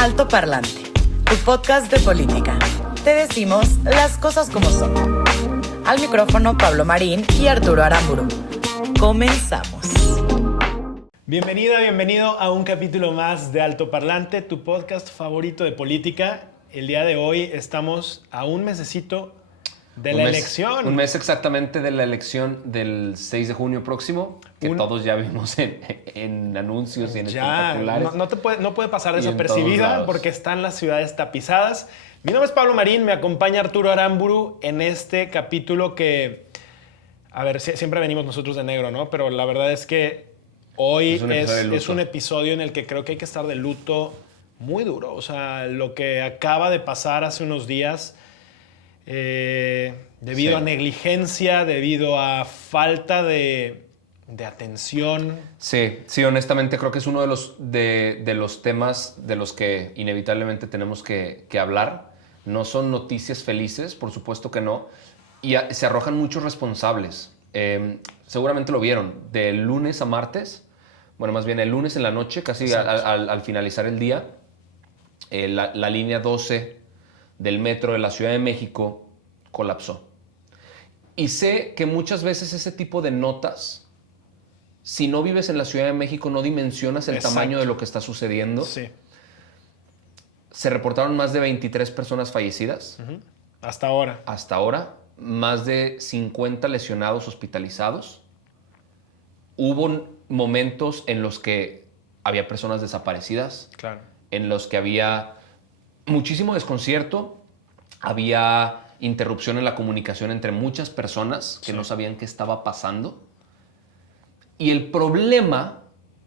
Alto Parlante, tu podcast de política. Te decimos las cosas como son. Al micrófono Pablo Marín y Arturo Aramburu. Comenzamos. Bienvenida, bienvenido a un capítulo más de Alto Parlante, tu podcast favorito de política. El día de hoy estamos a un mesecito de la elección. Un mes exactamente de la elección del 6 de junio próximo, que todos ya vimos en anuncios y en espectaculares. No puede pasar desapercibida porque están las ciudades tapizadas. Mi nombre es Pablo Marín, me acompaña Arturo Aramburu en este capítulo que, a ver, siempre venimos nosotros de negro, ¿no? Pero la verdad es que hoy es un episodio en el que creo que hay que estar de luto muy duro. O sea, lo que acaba de pasar hace unos días, debido a negligencia, debido a falta de atención. Sí, honestamente creo que es uno de los temas de los que inevitablemente tenemos que hablar. No son noticias felices, por supuesto que no. Y se arrojan muchos responsables. Seguramente lo vieron. De lunes a martes, bueno, más bien el lunes en la noche, casi al finalizar el día, la línea 12 del metro de la Ciudad de México colapsó. Y sé que muchas veces ese tipo de notas, si no vives en la Ciudad de México, no dimensionas el tamaño de lo que está sucediendo. Sí. Se reportaron más de 23 personas fallecidas. Uh-huh. Hasta ahora. Hasta ahora. Más de 50 lesionados hospitalizados. Hubo momentos en los que había personas desaparecidas. Claro. En los que había muchísimo desconcierto. Había interrupción en la comunicación entre muchas personas que no sabían qué estaba pasando. Y el problema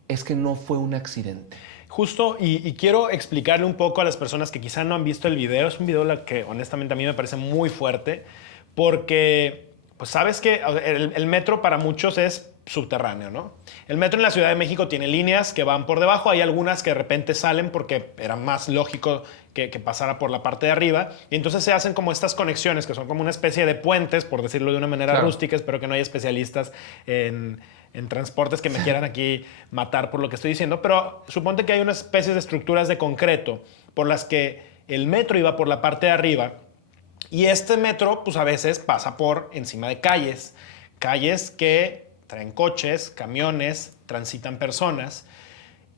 es que no fue un accidente. Justo, y quiero explicarle un poco a las personas que quizá no han visto el video. Es un video que honestamente a mí me parece muy fuerte porque, pues sabes que el metro para muchos es subterráneo, ¿no? El metro en la Ciudad de México tiene líneas que van por debajo. Hay algunas que de repente salen porque era más lógico que pasara por la parte de arriba. Y entonces se hacen como estas conexiones que son como una especie de puentes, por decirlo de una manera rústica. Espero que no haya especialistas en transportes que me quieran aquí matar por lo que estoy diciendo, pero suponte que hay unas especies de estructuras de concreto por las que el metro iba por la parte de arriba y este metro pues a veces pasa por encima de calles que traen coches, camiones, transitan personas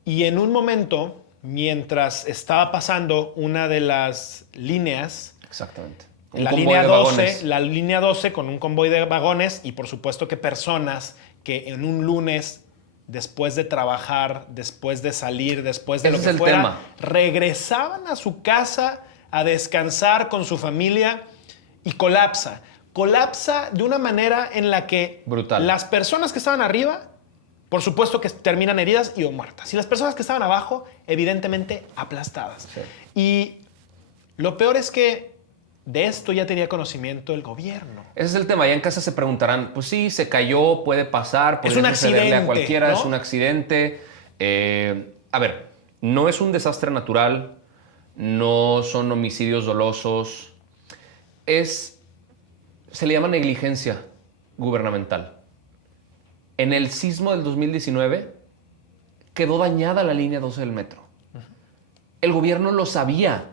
y en un momento, mientras estaba pasando una de las líneas, exactamente, la línea 12 con un convoy de vagones y por supuesto que personas que en un lunes, después de trabajar, después de salir, después de lo que fuera, regresaban a su casa a descansar con su familia y colapsa. Colapsa de una manera en la que las personas que estaban arriba, por supuesto que terminan heridas y o muertas. Y las personas que estaban abajo, evidentemente aplastadas. Sí. Y lo peor es que de esto ya tenía conocimiento el gobierno. Ese es el tema. Ya en casa se preguntarán, pues sí, se cayó, puede pasar, puede sucederle a cualquiera, ¿no? Es un accidente. A ver, no es un desastre natural, no son homicidios dolosos, se le llama negligencia gubernamental. En el sismo del 2019 quedó dañada la línea 12 del metro. Uh-huh. El gobierno lo sabía.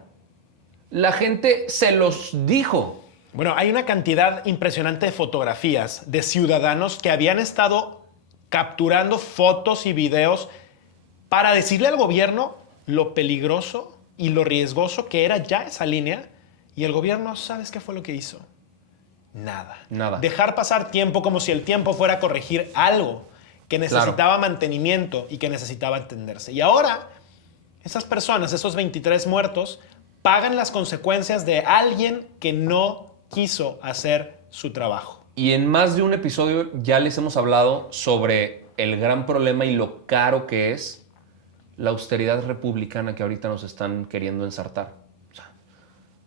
La gente se los dijo. Bueno, hay una cantidad impresionante de fotografías de ciudadanos que habían estado capturando fotos y videos para decirle al gobierno lo peligroso y lo riesgoso que era ya esa línea. Y el gobierno, ¿sabes qué fue lo que hizo? Nada. Dejar pasar tiempo como si el tiempo fuera a corregir algo que necesitaba mantenimiento y que necesitaba entenderse. Y ahora, esas personas, esos 23 muertos, pagan las consecuencias de alguien que no quiso hacer su trabajo. Y en más de un episodio ya les hemos hablado sobre el gran problema y lo caro que es la austeridad republicana que ahorita nos están queriendo ensartar. O sea,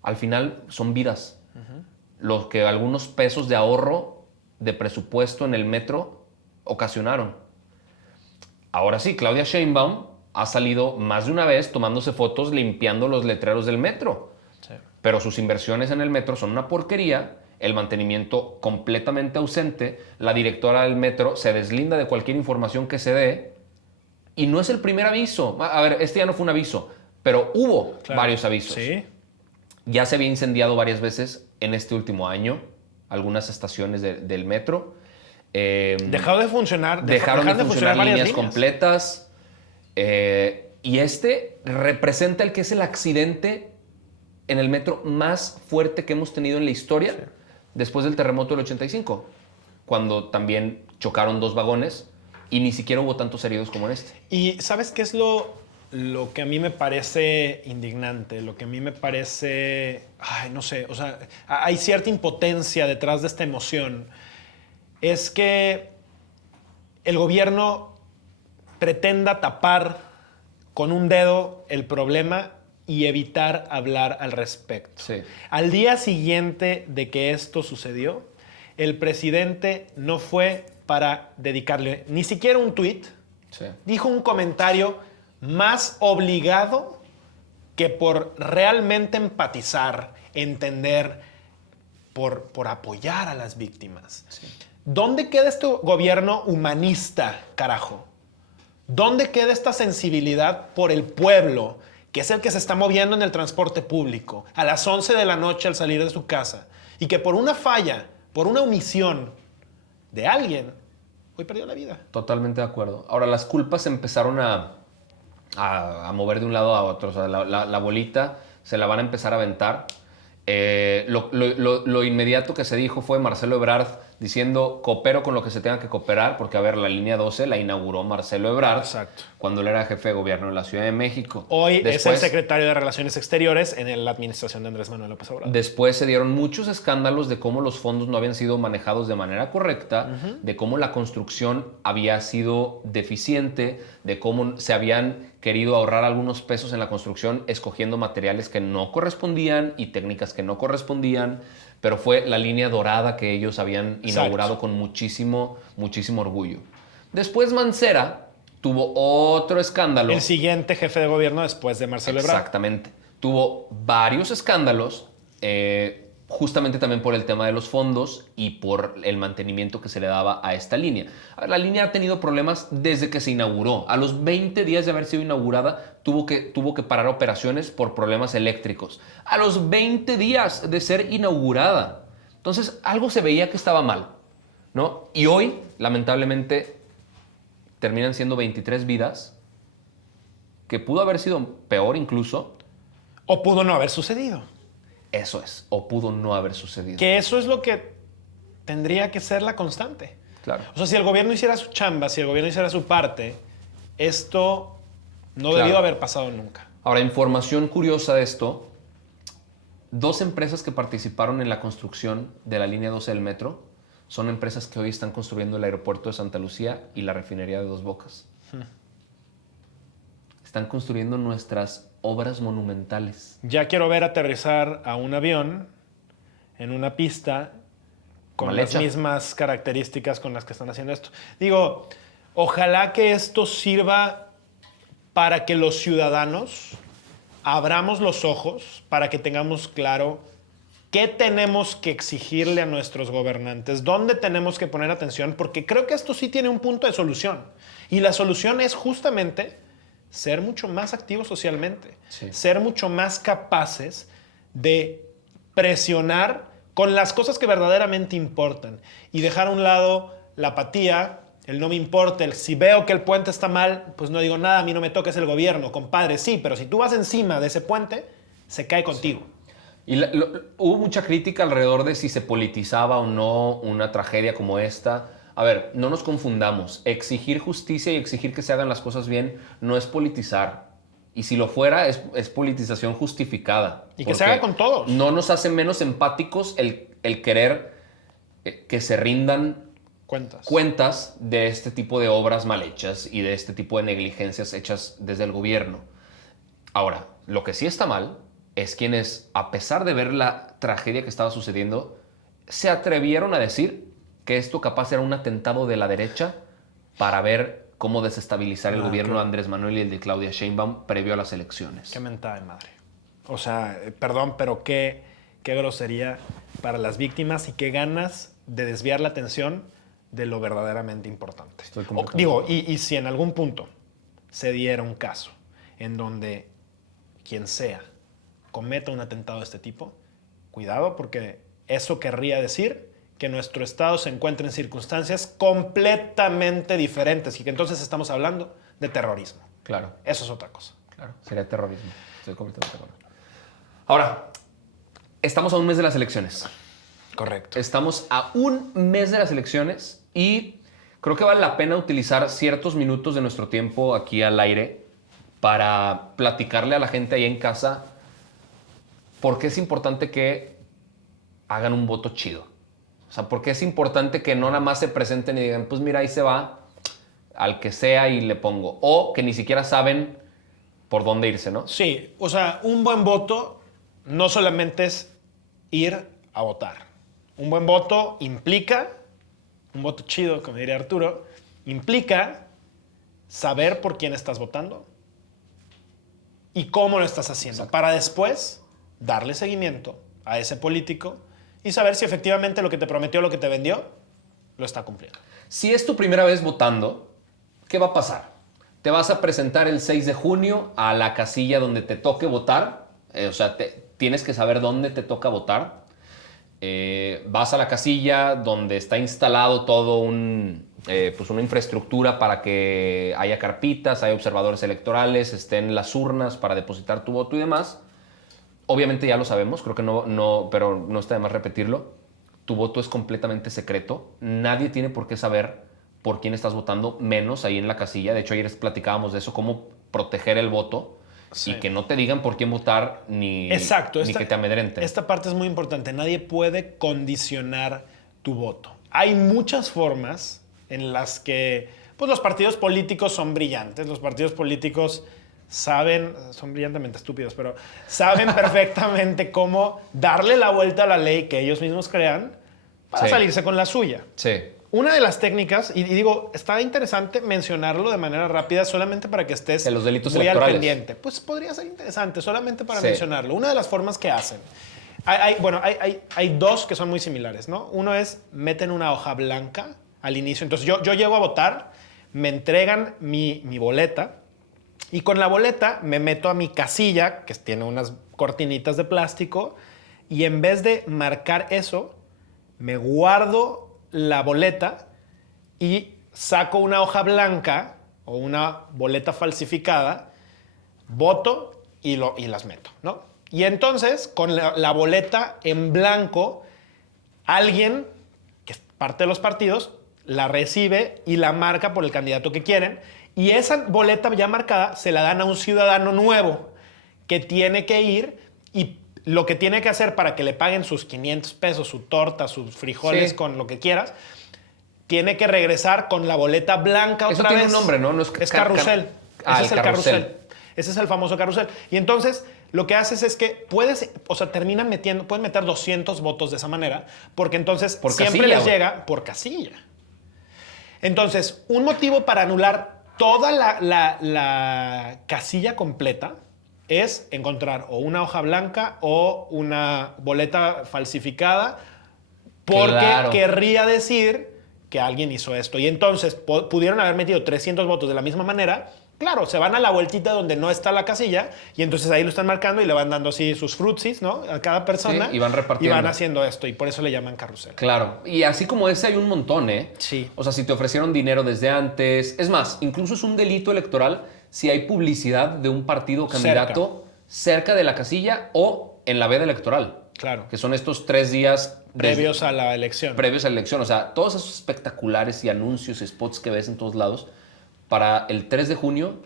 al final son vidas. Uh-huh. Los que algunos pesos de ahorro de presupuesto en el metro ocasionaron. Ahora sí, Claudia Sheinbaum ha salido más de una vez tomándose fotos limpiando los letreros del metro. Sí. Pero sus inversiones en el metro son una porquería, el mantenimiento completamente ausente, la directora del metro se deslinda de cualquier información que se dé y no es el primer aviso. A ver, este ya no fue un aviso, pero hubo Claro. varios avisos. Sí. Ya se había incendiado varias veces en este último año algunas estaciones del metro. Dejó de funcionar. Dejaron de funcionar varias líneas completas. Y este representa el que es el accidente en el metro más fuerte que hemos tenido en la historia después del terremoto del 85, cuando también chocaron 2 vagones y ni siquiera hubo tantos heridos como en este. Y ¿sabes qué es lo que a mí me parece indignante? Lo que a mí me parece... Ay, no sé, o sea, hay cierta impotencia detrás de esta emoción. Es que el gobierno pretenda tapar con un dedo el problema y evitar hablar al respecto. Sí. Al día siguiente de que esto sucedió, el presidente no fue para dedicarle ni siquiera un tuit, Sí. dijo un comentario más obligado que por realmente empatizar, entender, por apoyar a las víctimas. Sí. ¿Dónde queda este gobierno humanista, carajo? ¿Dónde queda esta sensibilidad por el pueblo, que es el que se está moviendo en el transporte público a las 11 de la noche al salir de su casa y que por una falla, por una omisión de alguien, hoy perdió la vida? Totalmente de acuerdo. Ahora, las culpas se empezaron a mover de un lado a otro. O sea, la bolita se la van a empezar a aventar. Lo inmediato que se dijo fue Marcelo Ebrard diciendo coopero con lo que se tenga que cooperar, porque a ver, la línea 12 la inauguró Marcelo Ebrard. Exacto. Cuando él era jefe de gobierno en la Ciudad de México. Hoy es el Después, secretario de Relaciones Exteriores en la administración de Andrés Manuel López Obrador. Después se dieron muchos escándalos de cómo los fondos no habían sido manejados de manera correcta, de cómo la construcción había sido deficiente, de cómo se habían querido ahorrar algunos pesos en la construcción escogiendo materiales que no correspondían y técnicas que no correspondían, pero fue la línea dorada que ellos habían inaugurado con muchísimo, muchísimo orgullo. Después Mancera tuvo otro escándalo. El siguiente jefe de gobierno después de Marcelo Ebrard. Exactamente. Tuvo varios escándalos, justamente también por el tema de los fondos y por el mantenimiento que se le daba a esta línea. A ver, la línea ha tenido problemas desde que se inauguró. A los 20 días de haber sido inaugurada, tuvo que parar operaciones por problemas eléctricos. A los 20 días de ser inaugurada. Entonces, algo se veía que estaba mal, ¿no? Y hoy, lamentablemente, terminan siendo 23 vidas, que pudo haber sido peor incluso. O pudo no haber sucedido. Eso es, o pudo no haber sucedido. Que eso es lo que tendría que ser la constante. Claro. O sea, si el gobierno hiciera su chamba, si el gobierno hiciera su parte, esto no Claro. debió haber pasado nunca. Ahora, información curiosa de esto. 2 empresas que participaron en la construcción de la línea 12 del metro son empresas que hoy están construyendo el aeropuerto de Santa Lucía y la refinería de Dos Bocas. Están construyendo nuestras obras monumentales. Ya quiero ver aterrizar a un avión en una pista con Mal las hecha. mismas características con las que están haciendo esto. Digo, ojalá que esto sirva para que los ciudadanos abramos los ojos, para que tengamos claro qué tenemos que exigirle a nuestros gobernantes, dónde tenemos que poner atención, porque creo que esto sí tiene un punto de solución. Y la solución es justamente ser mucho más activos socialmente, Sí. ser mucho más capaces de presionar con las cosas que verdaderamente importan y dejar a un lado la apatía, el no me importa, el si veo que el puente está mal, pues no digo nada, a mí no me toca, es el gobierno, compadre, sí, pero si tú vas encima de ese puente, se cae contigo. Y hubo mucha crítica alrededor de si se politizaba o no una tragedia como esta. A ver, no nos confundamos. Exigir justicia y exigir que se hagan las cosas bien no es politizar. Y si lo fuera, es politización justificada. Y que se haga con todos. No nos hace menos empáticos el querer que se rindan cuentas de este tipo de obras mal hechas y de este tipo de negligencias hechas desde el gobierno. Ahora, lo que sí está mal es quienes, a pesar de ver la tragedia que estaba sucediendo, se atrevieron a decir que esto capaz era un atentado de la derecha para ver cómo desestabilizar el gobierno de Andrés Manuel y el de Claudia Sheinbaum previo a las elecciones. Qué mentada de madre. O sea, perdón, pero qué grosería para las víctimas y qué ganas de desviar la atención de lo verdaderamente importante. Estoy completamente Y si en algún punto se diera un caso en donde quien sea cometa un atentado de este tipo, cuidado, porque eso querría decir que nuestro Estado se encuentra en circunstancias completamente diferentes y que entonces estamos hablando de terrorismo. Claro. Eso es otra cosa. Claro, sería terrorismo. Estoy completamente de acuerdo. Ahora, estamos a un mes de las elecciones. Correcto. Estamos a un mes de las elecciones y creo que vale la pena utilizar ciertos minutos de nuestro tiempo aquí al aire para platicarle a la gente ahí en casa por qué es importante que hagan un voto chido. O sea, por qué es importante que no nada más se presenten y digan, pues mira, ahí se va al que sea y le pongo. O que ni siquiera saben por dónde irse, ¿no? Sí, o sea, un buen voto no solamente es ir a votar. Un buen voto implica, un voto chido, como diría Arturo, implica saber por quién estás votando y cómo lo estás haciendo. Exacto. Para después darle seguimiento a ese político y saber si efectivamente lo que te prometió, lo que te vendió, lo está cumpliendo. Si es tu primera vez votando, ¿qué va a pasar? Te vas a presentar el 6 de junio a la casilla donde te toque votar. O sea, tienes que saber dónde te toca votar. Vas a la casilla donde está instalado todo pues una infraestructura para que haya carpitas, haya observadores electorales, estén las urnas para depositar tu voto y demás. Obviamente ya lo sabemos, creo que pero no está de más repetirlo. Tu voto es completamente secreto. Nadie tiene por qué saber por quién estás votando, menos ahí en la casilla. De hecho, ayer platicábamos de eso, cómo proteger el voto Sí. y que no te digan por quién votar ni que te amedrenten. Esta parte es muy importante. Nadie puede condicionar tu voto. Hay muchas formas en las que pues, los partidos políticos son brillantes. Los partidos políticos son brillantemente estúpidos, pero saben perfectamente cómo darle la vuelta a la ley que ellos mismos crean para Sí. salirse con la suya. Sí. Una de las técnicas, y digo, está interesante mencionarlo de manera rápida solamente para que estés De los delitos muy al electorales. pendiente. Pues podría ser interesante solamente para Sí. mencionarlo. Una de las formas que hacen. Hay dos que son muy similares, ¿no? Uno es meten una hoja blanca al inicio. Entonces yo llego a votar, me entregan mi boleta y con la boleta me meto a mi casilla, que tiene unas cortinitas de plástico, y en vez de marcar eso, me guardo la boleta y saco una hoja blanca o una boleta falsificada, voto y las meto, ¿no? Y entonces, con la boleta en blanco, alguien, que es parte de los partidos, la recibe y la marca por el candidato que quieren. Y esa boleta ya marcada se la dan a un ciudadano nuevo que tiene que ir y lo que tiene que hacer para que le paguen sus 500 pesos, su torta, sus frijoles, Sí. con lo que quieras, tiene que regresar con la boleta blanca Eso otra tiene vez. un nombre, ¿no? No es carrusel. Ese es el carrusel. Ese es el famoso carrusel. Y entonces lo que haces es que puedes meter 200 votos de esa manera, porque entonces Por siempre casilla, les güey. llega por casilla. Entonces, un motivo para anular toda la casilla completa es encontrar o una hoja blanca o una boleta falsificada, porque Claro. querría decir que alguien hizo esto. Y entonces pudieron haber metido 300 votos de la misma manera. Claro, se van a la vueltita donde no está la casilla y entonces ahí lo están marcando y le van dando así sus frutsis, ¿no? A cada persona. Sí, y van repartiendo. Y van haciendo esto y por eso le llaman carrusel. Claro, y así como ese hay un montón, ¿eh? Sí. O sea, si te ofrecieron dinero desde antes. Es más, incluso es un delito electoral si hay publicidad de un partido o candidato cerca de la casilla o en la veda electoral. Claro. Que son estos 3 días Previos a la elección. previos a la elección. O sea, todos esos espectaculares y anuncios, spots que ves en todos lados, para el 3 de junio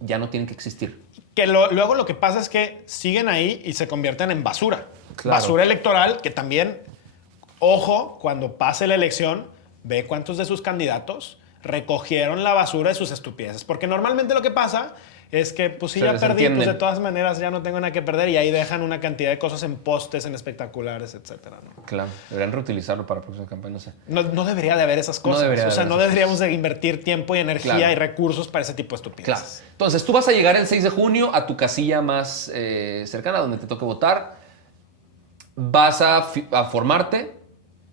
ya no tienen que existir. Que luego lo que pasa es que siguen ahí y se convierten en basura. Claro. Basura electoral que también, ojo, cuando pase la elección, ve cuántos de sus candidatos recogieron la basura de sus estupideces. Porque normalmente lo que pasa es que, pues si Se ya perdí, pues desentienden. de todas maneras ya no tengo nada que perder y ahí dejan una cantidad de cosas en postes, en espectaculares, etcétera, ¿no? Claro, deberían reutilizarlo para la próxima campaña, no sé. No debería de haber esas cosas. debería de o sea, haber no esas deberíamos de invertir tiempo y energía Claro. y recursos para ese tipo de estupideces. Claro. Entonces, tú vas a llegar el 6 de junio a tu casilla más cercana, donde te toque votar. Vas a formarte,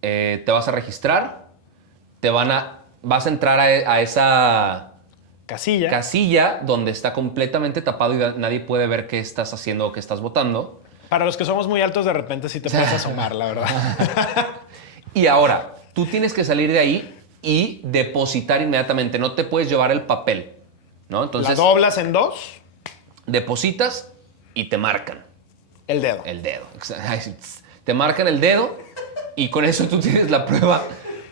te vas a registrar, vas a entrar a esa casilla. Casilla donde está completamente tapado y nadie puede ver qué estás haciendo o qué estás votando. Para los que somos muy altos, de repente sí te puedes asomar, la verdad. Y ahora, tú tienes que salir de ahí y depositar inmediatamente. No te puedes llevar el papel, ¿no? Entonces, La doblas en dos, depositas y te marcan el dedo. el dedo. Te marcan el dedo y con eso tú tienes la prueba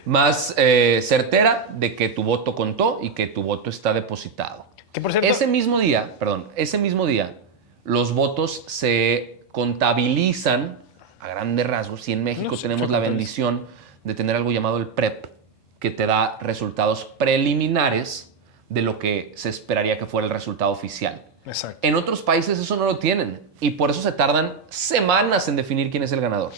más certera de que tu voto contó y que tu voto está depositado. Que por cierto, Ese mismo día, los votos se contabilizan a grandes rasgos. Y en México No sé, tenemos la bendición de tener algo llamado el PREP, que te da resultados preliminares de lo que se esperaría que fuera el resultado oficial. exacto. En otros países eso no lo tienen y por eso se tardan semanas en definir quién es el ganador.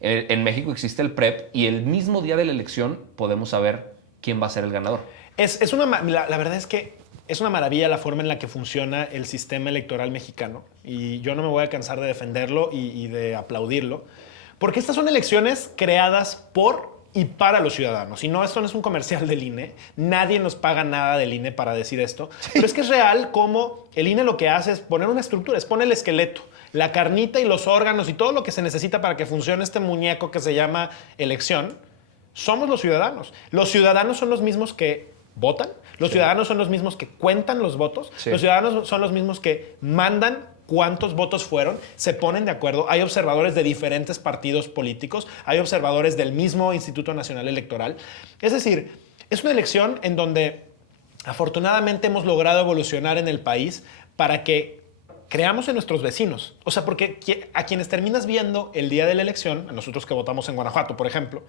En México existe el PREP y el mismo día de la elección podemos saber quién va a ser el ganador. La verdad es que es una maravilla la forma en la que funciona el sistema electoral mexicano y yo no me voy a cansar de defenderlo y de aplaudirlo, porque estas son elecciones creadas por y para los ciudadanos. Y no, esto no es un comercial del INE. Nadie nos paga nada del INE para decir esto. Pero es que es real como el INE lo que hace es poner una estructura, es poner el esqueleto, la carnita y los órganos y todo lo que se necesita para que funcione este muñeco que se llama elección. Somos los ciudadanos. Los ciudadanos son los mismos que votan. Los ciudadanos son los mismos que cuentan los votos. Sí. Los ciudadanos son los mismos que mandan cuántos votos fueron, se ponen de acuerdo. Hay observadores de diferentes partidos políticos, hay observadores del mismo Instituto Nacional Electoral. Es decir, es una elección en donde afortunadamente hemos logrado evolucionar en el país para que creamos en nuestros vecinos. O sea, porque a quienes terminas viendo el día de la elección, a nosotros que votamos en Guanajuato, por ejemplo,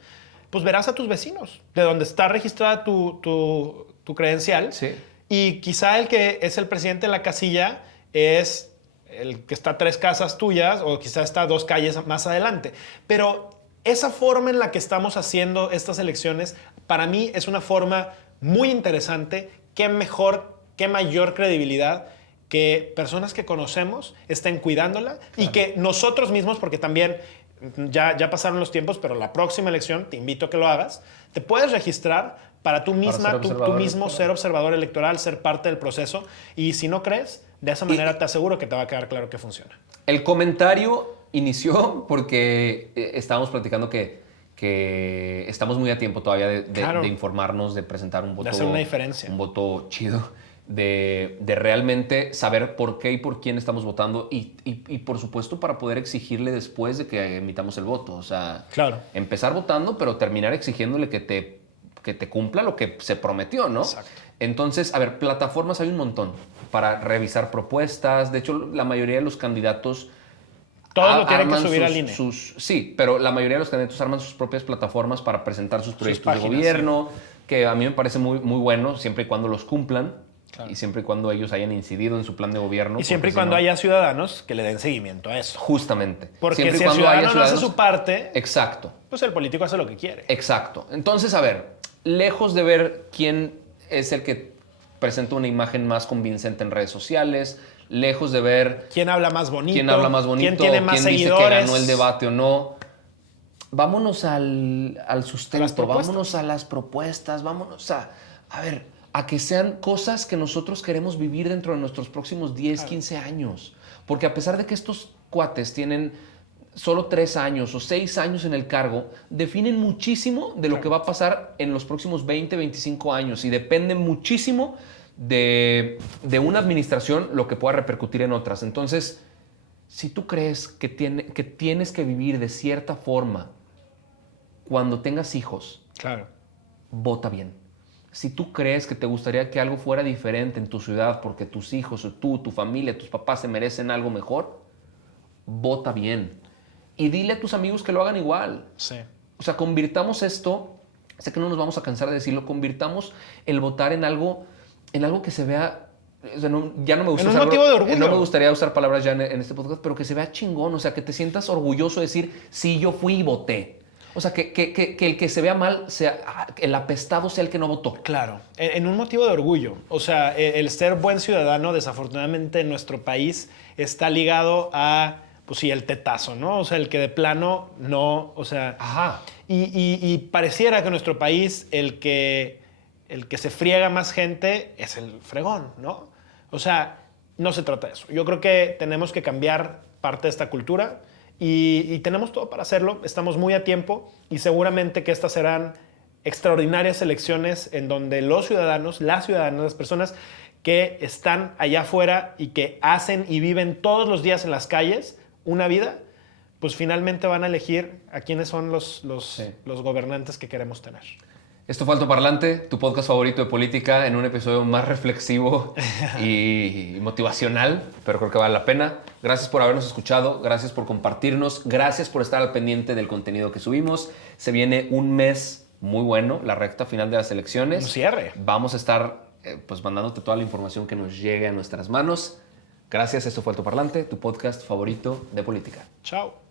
pues verás a tus vecinos, de donde está registrada tu credencial. Sí. Y quizá el que es el presidente de la casilla es el que está a 3 casas tuyas o quizá está a 2 calles más adelante. Pero esa forma en la que estamos haciendo estas elecciones, para mí es una forma muy interesante. Qué mejor, qué mayor credibilidad que personas que conocemos estén cuidándola y que nosotros mismos, porque también ya pasaron los tiempos, pero la próxima elección, te invito a que lo hagas, te puedes registrar para tú misma, tú mismo ser observador electoral, ser parte del proceso. Y si no crees, de esa manera te aseguro que te va a quedar claro que funciona. El comentario inició porque estábamos platicando que estamos muy a tiempo todavía de informarnos, de presentar un voto. De hacer una diferencia. Un voto chido, de realmente saber por qué y por quién estamos votando y por supuesto para poder exigirle después de que emitamos el voto. O sea, claro, empezar votando, pero terminar exigiéndole que te cumpla lo que se prometió, ¿no? Exacto. Entonces, a ver, plataformas hay un montón para revisar propuestas. De hecho, la mayoría de los candidatos todos lo tienen que arman subir al INE. Sí, pero la mayoría de los candidatos arman sus propias plataformas para presentar sus proyectos páginas, de gobierno, que a mí me parece muy, muy bueno, siempre y cuando los cumplan. Claro. Y siempre y cuando ellos hayan incidido en su plan de gobierno. Y siempre y porque si cuando no- haya ciudadanos que le den seguimiento a eso. Justamente. Porque Siempre y si el cuando haya ciudadano no hace ciudadanos- su parte, Exacto. pues el político hace lo que quiere. Exacto. Entonces, a ver, lejos de ver quién es el que presenta una imagen más convincente en redes sociales, lejos de ver ¿Quién habla más bonito? quién habla más bonito, ¿Quién tiene más quién dice seguidores? que ganó el debate o no, vámonos al sustento, propuestas. vámonos a las propuestas, vámonos a ver, a que sean cosas que nosotros queremos vivir dentro de nuestros próximos 10, 15 años. Porque a pesar de que estos cuates tienen solo 3 años o 6 años en el cargo, definen muchísimo de lo que va a pasar en los próximos 20, 25 años y depende muchísimo de una administración lo que pueda repercutir en otras. Entonces, si tú crees que tienes que vivir de cierta forma cuando tengas hijos, Claro. vota bien. Si tú crees que te gustaría que algo fuera diferente en tu ciudad porque tus hijos o tú, tu familia, tus papás se merecen algo mejor, vota bien. Y dile a tus amigos que lo hagan igual. Sí. O sea, convirtamos esto, sé que no nos vamos a cansar de decirlo, convirtamos el votar en algo que se vea, o sea, ya no me gusta En un motivo de orgullo. no me gustaría usar palabras ya en este podcast, pero que se vea chingón, o sea, que te sientas orgulloso de decir, sí, yo fui y voté. O sea, que el que se vea mal, sea el apestado sea el que no votó. Claro, en un motivo de orgullo. O sea, el ser buen ciudadano, desafortunadamente en nuestro país, está ligado a, pues sí, el tetazo, ¿no? O sea, el que de plano no, o sea... Ajá. Y pareciera que en nuestro país el que el que se friega más gente es el fregón, ¿no? O sea, no se trata de eso. Yo creo que tenemos que cambiar parte de esta cultura y tenemos todo para hacerlo. Estamos muy a tiempo y seguramente que estas serán extraordinarias elecciones en donde los ciudadanos, las ciudadanas, las personas que están allá afuera y que hacen y viven todos los días en las calles una vida, pues finalmente van a elegir a quiénes son los gobernantes que queremos tener. Esto fue Altoparlante, tu podcast favorito de política, en un episodio más reflexivo y motivacional, pero creo que vale la pena. Gracias por habernos escuchado, gracias por compartirnos, gracias por estar al pendiente del contenido que subimos. Se viene un mes muy bueno, la recta final de las elecciones. Un cierre. Vamos a estar pues mandándote toda la información que nos llegue a nuestras manos. Gracias, esto fue Altoparlante, tu podcast favorito de política. Chao.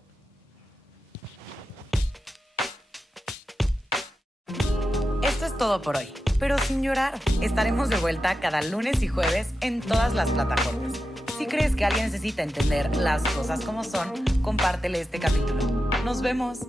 Esto es todo por hoy, pero sin llorar. Estaremos de vuelta cada lunes y jueves en todas las plataformas. Si crees que alguien necesita entender las cosas como son, compártele este capítulo. Nos vemos.